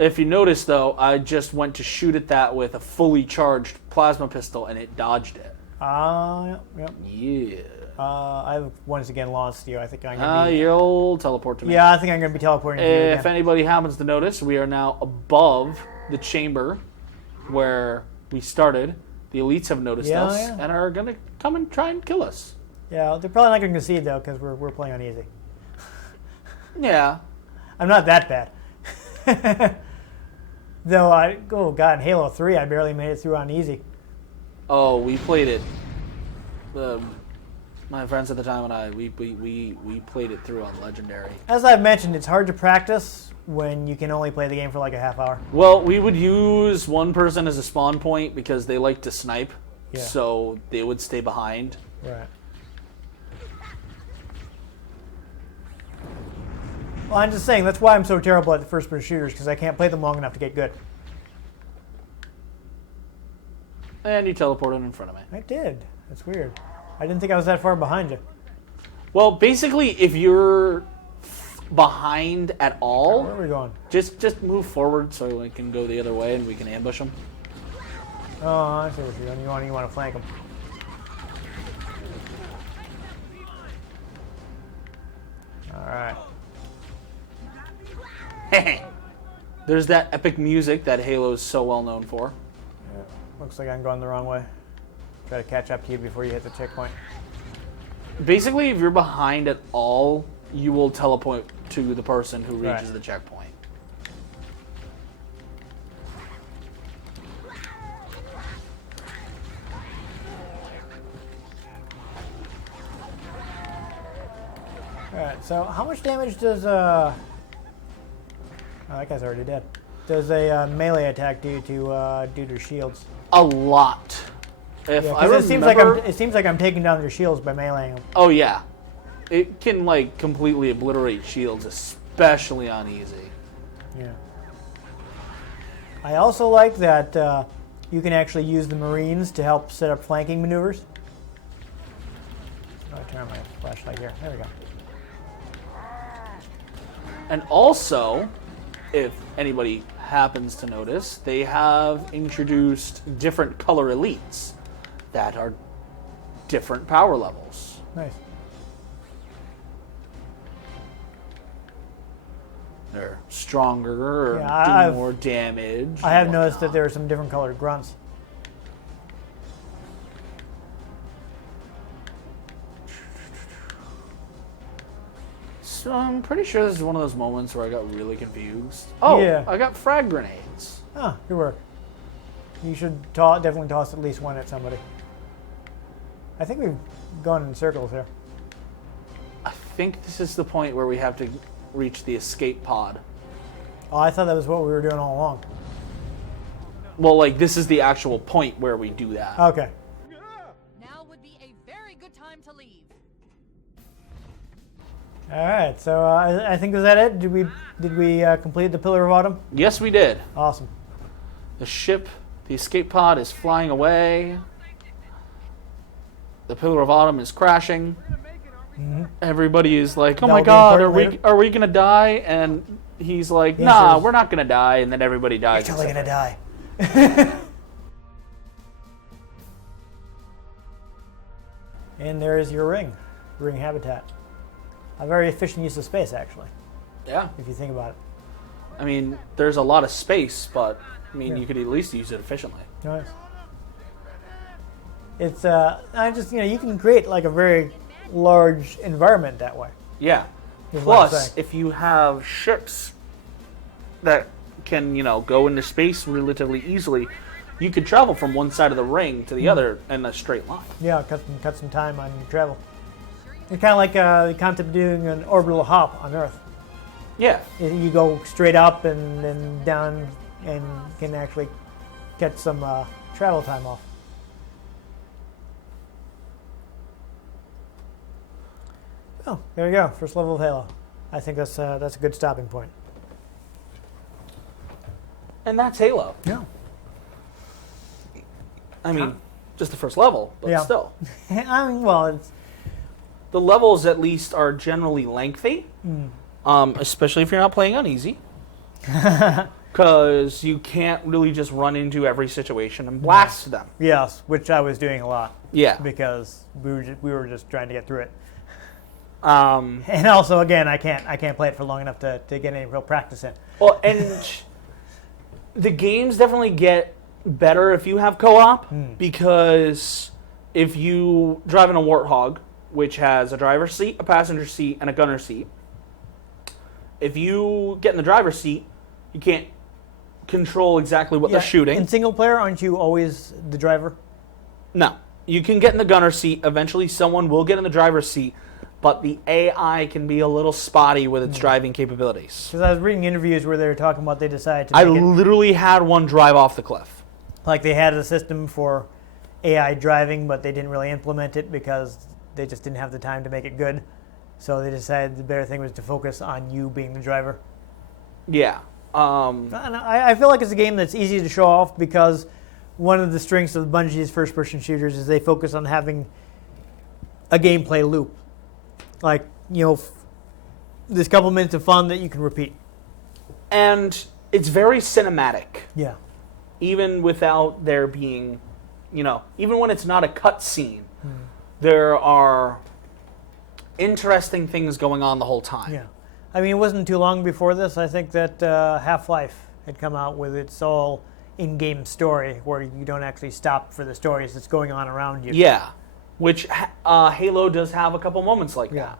If you notice, though, I just went to shoot at that with a fully charged plasma pistol, and it dodged it. Yep. Yeah. I've once again lost you. I think I'm gonna be. You'll teleport to me. Yeah, I think I'm gonna be teleporting to you If again. anybody happens to notice, we are now above the chamber where we started. The elites have noticed Yeah, us yeah. and are going to come and try and kill us. Yeah, they're probably not gonna concede though, because we're playing on easy. Yeah. I'm not that bad. Though oh god, in Halo 3, I barely made it through on easy. Oh, we played it. My friends at the time and I, we played it through on Legendary. As I've mentioned, it's hard to practice when you can only play the game for like a half hour. Well, we would use one person as a spawn point because they like to snipe, Yeah. so they would stay behind. Right. Well, I'm just saying, that's why I'm so terrible at the first-person shooters, because I can't play them long enough to get good. And you teleported in front of me. I did. That's weird. I didn't think I was that far behind you. Well, basically, if you're behind at all, Where are we going? just move forward so we can go the other way and we can ambush them. Oh, I see what you're doing. You want to flank them. All right. There's that epic music that Halo's so well known for. Yeah, looks like I'm going the wrong way. Try to catch up to you before you hit the checkpoint. Basically, if you're behind at all, you will teleport to the person who reaches Right. the checkpoint. Alright, so how much damage does oh, that guy's already dead. Does a melee attack do to shields? A lot. If Yeah, I 'cause remember, it seems like I'm taking down their shields by meleeing them. oh yeah, it can like completely obliterate shields, especially on easy. Yeah. I also like that you can actually use the Marines to help set up flanking maneuvers. Oh, I turn on my flashlight here. There we go. And also, if anybody happens to notice, they have introduced different color elites that are different power levels. Nice. They're stronger or Yeah, do more damage. I have and noticed that whatnot. there are some different colored grunts. So I'm pretty sure this is one of those moments where I got really confused. Oh, Yeah. I got frag grenades. Ah, good work. You should definitely toss at least one at somebody. I think we've gone in circles here. I think this is the point where we have to reach the escape pod. Oh, I thought that was what we were doing all along. Well, like, this is the actual point where we do that. Okay. Now would be a very good time to leave. All right. So I think was that it? Did we complete the Pillar of Autumn? Yes, we did. Awesome. The ship, the escape pod is flying away. The Pillar of Autumn is crashing. Everybody is like, "Oh That'll my be God, important later. are we gonna die?" And he's like, The "Nah, answer is- we're not gonna die." And then everybody dies. You're totally except gonna for- die. And there is your ring habitat. A very efficient use of space, actually, Yeah. if you think about it. I mean, there's a lot of space, but I mean, Yeah. you could at least use it efficiently. Nice. It's I just you can create like a very large environment that way. Yeah. is what I'm Plus, saying. if you have ships that can, go into space relatively easily, you could travel from one side of the ring to the other in a straight line. Yeah, cut some time on your travel. It's kind of like the concept of doing an orbital hop on Earth. Yeah. You go straight up and then down, and can actually get some travel time off. Oh, there you go. First level of Halo. I think that's a good stopping point. And that's Halo. Yeah. I mean, just the first level, but Yeah. still. I mean, well, it's The levels, at least, are generally lengthy, especially if you're not playing on easy. Because you can't really just run into every situation and blast them. yes, which I was doing a lot Yeah. because we were just trying to get through it. Um, And also, again, I can't play it for long enough to get any real practice in. well, and the games definitely get better if you have co-op, because if you drive in a Warthog, which has a driver's seat, a passenger seat, and a gunner seat, if you get in the driver's seat, you can't control exactly what they're shooting. In single player, aren't you always the driver? No. You can get in the gunner seat. Eventually, someone will get in the driver's seat, but the AI can be a little spotty with its driving capabilities. Because I was reading interviews where they were talking about they decided to I make it literally had one drive off the cliff. like they had a system for AI driving, but they didn't really implement it because they just didn't have the time to make it good. So they decided the better thing was to focus on you being the driver. Yeah. And I feel like it's a game that's easy to show off because one of the strengths of Bungie's first-person shooters is they focus on having a gameplay loop. Like, there's a couple minutes of fun that you can repeat. And it's very cinematic, Yeah. even without there being, even when it's not a cutscene, there are interesting things going on the whole time. Yeah. I mean, it wasn't too long before this. I think that Half-Life had come out with its all in-game story where you don't actually stop for the stories that's going on around you. Yeah, which Halo does have a couple moments like Yeah. that,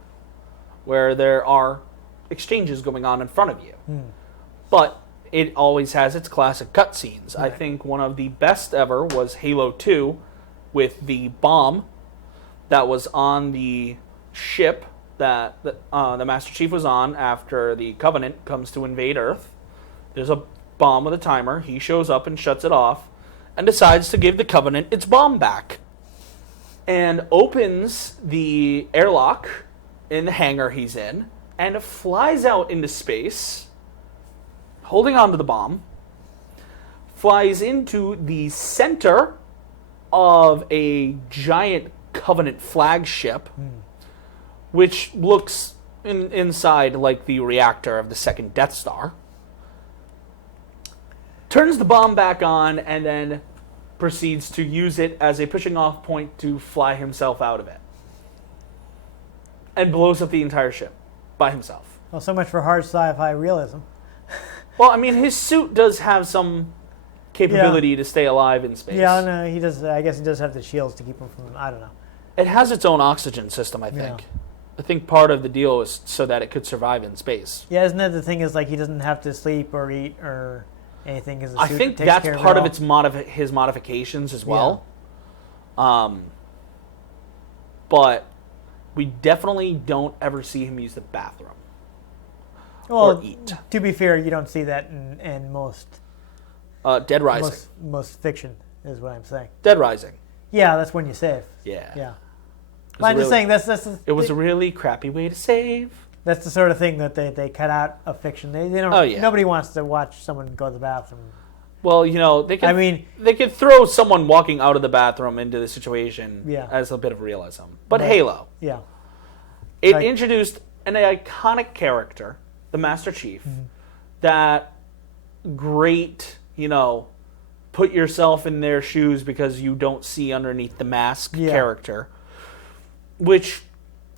where there are exchanges going on in front of you. But it always has its classic cutscenes. I Right. think one of the best ever was Halo 2 with the bomb that was on the ship that the Master Chief was on after the Covenant comes to invade Earth. There's a bomb with a timer. He shows up and shuts it off and decides to give the Covenant its bomb back. And opens the airlock in the hangar he's in and flies out into space, holding onto the bomb, flies into the center of a giant Covenant flagship, which looks inside like the reactor of the second Death Star, turns the bomb back on, and then proceeds to use it as a pushing off point to fly himself out of it. And blows up the entire ship by himself. Well, so much for hard sci-fi realism. Well, I mean, his suit does have some capability to stay alive in space. Yeah, no, he does. I guess he does have the shields to keep him from. I don't know. It has its own oxygen system, I think. Yeah. I think part of the deal is so that it could survive in space. Yeah, isn't that the thing? Is like he doesn't have to sleep or eat or anything. Cause the I suit think takes that's care part of it its his modifications as well. But we definitely don't ever see him use the bathroom or eat. To be fair, you don't see that in most Dead Rising. most fiction is what I'm saying. Dead Rising. Yeah, that's when you save. Yeah. Yeah. But I'm just saying it was a really crappy way to save. That's the sort of thing that they cut out of fiction. They don't. Oh, yeah. Nobody wants to watch someone go to the bathroom. Well, you know, they could throw someone walking out of the bathroom into the situation as a bit of realism. But Halo. Yeah. It introduced an iconic character, the Master Chief, that great, put yourself in their shoes because you don't see underneath the mask character, which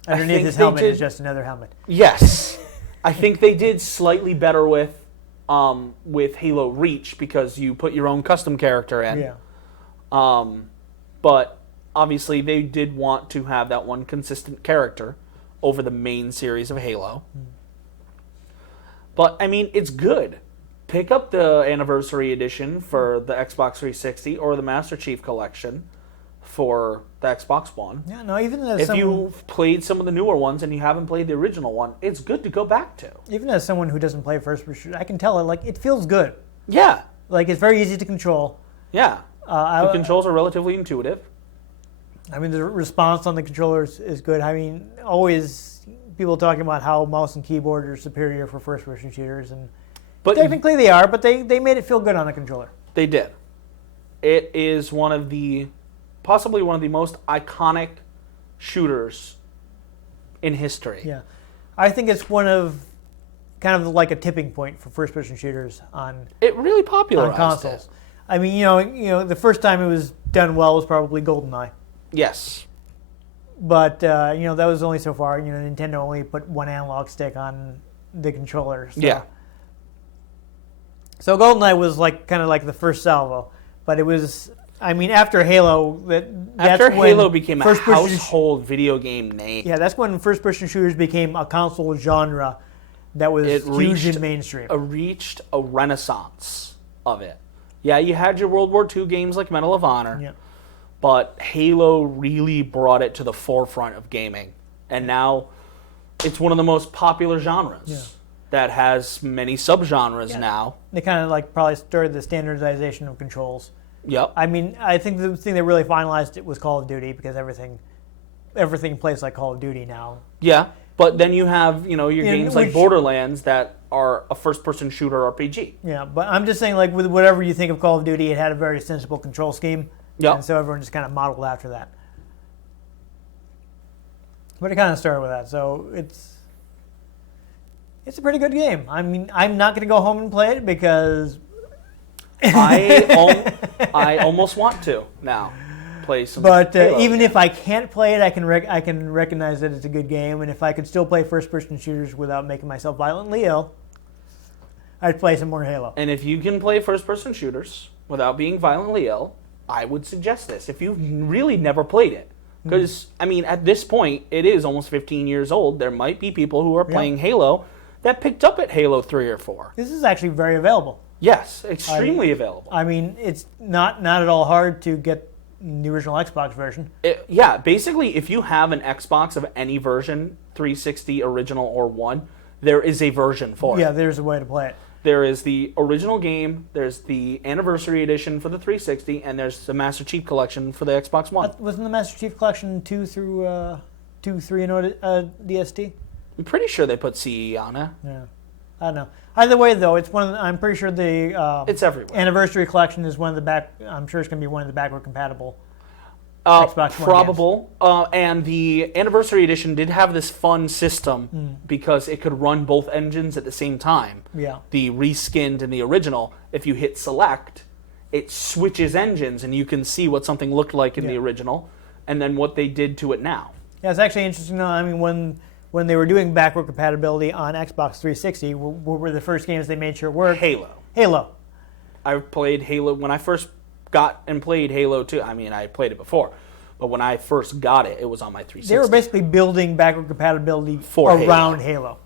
underneath his helmet is just another helmet. Yes. I think they did slightly better with Halo Reach because you put your own custom character in. Yeah. But obviously they did want to have that one consistent character over the main series of Halo. But, I mean, it's good. Pick up the Anniversary Edition for the Xbox 360 or the Master Chief Collection for the Xbox One. Yeah, no, even as if you've played some of the newer ones and you haven't played the original one, it's good to go back to. Even as someone who doesn't play first-person, I can tell it feels good. Yeah. Like, it's very easy to control. Yeah. The controls are relatively intuitive. I mean, the response on the controllers is good. I mean, always people talking about how mouse and keyboard are superior for first-person shooters, and technically they are, but they made it feel good on the controller. They did. It is possibly one of the most iconic shooters in history. Yeah. I think it's one of kind of like a tipping point for first-person shooters on it really popularized on consoles. It. I mean, the first time it was done well was probably GoldenEye. Yes. But, that was only so far. Nintendo only put one analog stick on the controller. So. Yeah. So GoldenEye was kind of like the first salvo. But it was, after Halo... After Halo became a household video game name. Yeah, that's when first-person shooters became a console genre that was huge in mainstream. It reached a renaissance of it. Yeah, you had your World War II games like Medal of Honor. Yeah. But Halo really brought it to the forefront of gaming. And now it's one of the most popular genres that has many subgenres now. They kind of probably started the standardization of controls. Yep. I think the thing that really finalized it was Call of Duty because everything plays like Call of Duty now. Yeah, but then you have, your games like Borderlands that are a first-person shooter RPG. Yeah, but I'm just saying with whatever you think of Call of Duty, it had a very sensible control scheme. Yep. And so everyone just kind of modeled after that. But it kind of started with that, so it's a pretty good game. I'm not going to go home and play it because I almost want to now play some. But even if I can't play it, I can recognize that it's a good game, and if I could still play first-person shooters without making myself violently ill, I'd play some more Halo. And if you can play first-person shooters without being violently ill, I would suggest this if you've really never played it. Because, at this point, it is almost 15 years old. There might be people who are playing Halo that picked up at Halo 3 or 4. This is actually very available. Yes, extremely available. It's not at all hard to get the original Xbox version. Yeah, basically, if you have an Xbox of any version, 360, original, or 1, there is a version for it. Yeah, there's a way to play it. There is the original game, there's the Anniversary Edition for the 360, and there's the Master Chief Collection for the Xbox One. Wasn't the Master Chief Collection 2 through 2, 3, and DST? I'm pretty sure they put CE on it. Yeah, I don't know. Either way, though, it's one. I'm pretty sure the It's everywhere. Anniversary Collection is one of the back. I'm sure it's going to be one of the backward compatible Xbox One probable. And the Anniversary Edition did have this fun system because it could run both engines at the same time. Yeah. The reskinned and the original. If you hit select, it switches engines and you can see what something looked like in the original and then what they did to it now. Yeah, it's actually interesting. I mean, when they were doing backward compatibility on Xbox 360, what were the first games they made sure worked? Halo. I played Halo when I first got and played Halo 2. I mean, I played it before, but when I first got it, it was on my 360. They were basically building backward compatibility around Halo.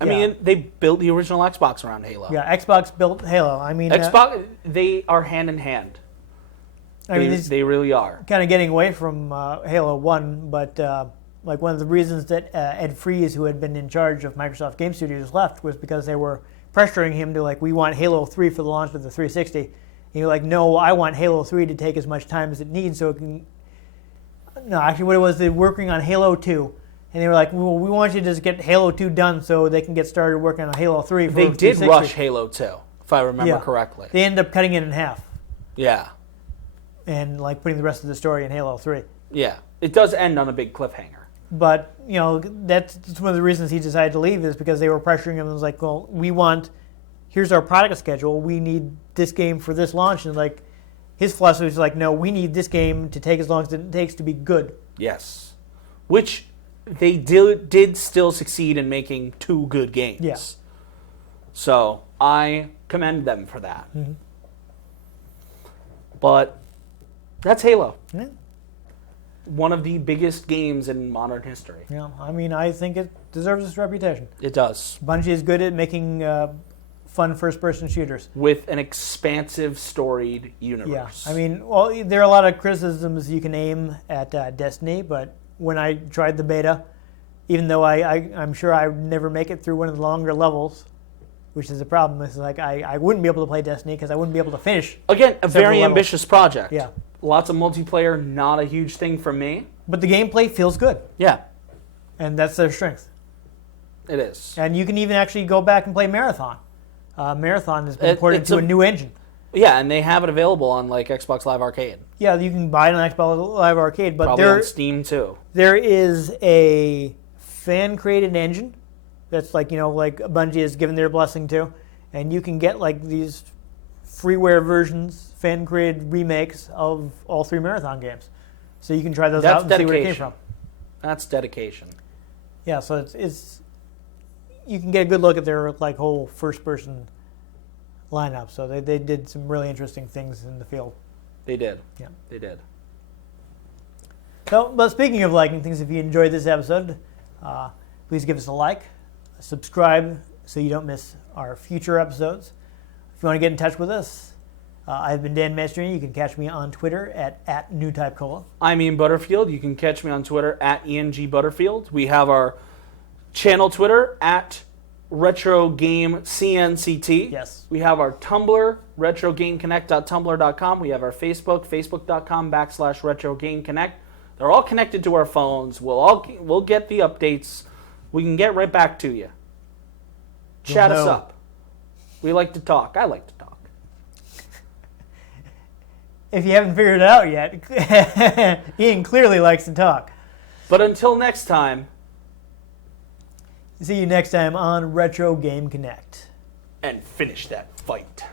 I mean, they built the original Xbox around Halo. Yeah, Xbox built Halo. I mean, Xbox, they are hand in hand. They really are. Kind of getting away from Halo 1, but like one of the reasons that Ed Fries, who had been in charge of Microsoft Game Studios, left was because they were pressuring him to, like, we want Halo 3 for the launch of the 360. And he was like, no, I want Halo 3 to take as much time as it needs so it can... No, actually what it was, they were working on Halo 2. And they were like, well, we want you to just get Halo 2 done so they can get started working on Halo 3 for They did 360. rush Halo 2, if I remember correctly. They ended up cutting it in half. Yeah. And, like, putting the rest of the story in Halo 3. Yeah. It does end on a big cliffhanger. But, you know, that's one of the reasons he decided to leave is because they were pressuring him and was like, well, here's our product schedule. We need this game for this launch. And, like, his philosophy was like, no, we need this game to take as long as it takes to be good. Yes. Which they did still succeed in making 2 good games. Yeah. So I commend them for that. Mm-hmm. But that's Halo. Yeah. One of the biggest games in modern history. Yeah, I mean, I think it deserves its reputation. It does. Bungie is good at making fun first-person shooters. With an expansive, storied universe. Yeah, I mean, well, there are a lot of criticisms you can aim at Destiny, but when I tried the beta, even though I'm sure I would never make it through one of the longer levels, which is a problem, it's like I wouldn't be able to play Destiny because I wouldn't be able to finish. Again, a very levels. ambitious project. Yeah. Lots of multiplayer, not a huge thing for me. But the gameplay feels good. Yeah. And that's their strength. It is. And you can even actually go back and play Marathon. Marathon has been ported to a new engine. Yeah, and they have it available on like Xbox Live Arcade. Yeah, you can buy it on Xbox Live Arcade, but Probably on Steam too. There is a fan-created engine that's like, you know, like Bungie has given their blessing to, and you can get like these freeware versions, fan-created remakes of all 3 Marathon games. So you can try those out and see where it came from. That's dedication. Yeah, so it's you can get a good look at their like whole first-person lineup. So they did some really interesting things in the field. They did. Yeah, they did. So, but speaking of liking things, if you enjoyed this episode, please give us a like, subscribe so you don't miss our future episodes. If you want to get in touch with us, I've been Dan Mastriani. You can catch me on Twitter at NewTypeCola. I'm Ian Butterfield. You can catch me on Twitter at ENG We have our channel Twitter at RetroGameCNCT. Yes. We have our Tumblr, RetroGameConnect.tumblr.com. We have our Facebook, Facebook.com/RetroGameConnect. They're all connected to our phones. We'll get the updates. We can get right back to you. Chat us up. We like to talk. I like to talk. If you haven't figured it out yet, Ian clearly likes to talk. But until next time. See you next time on Retro Game Connect. And finish that fight.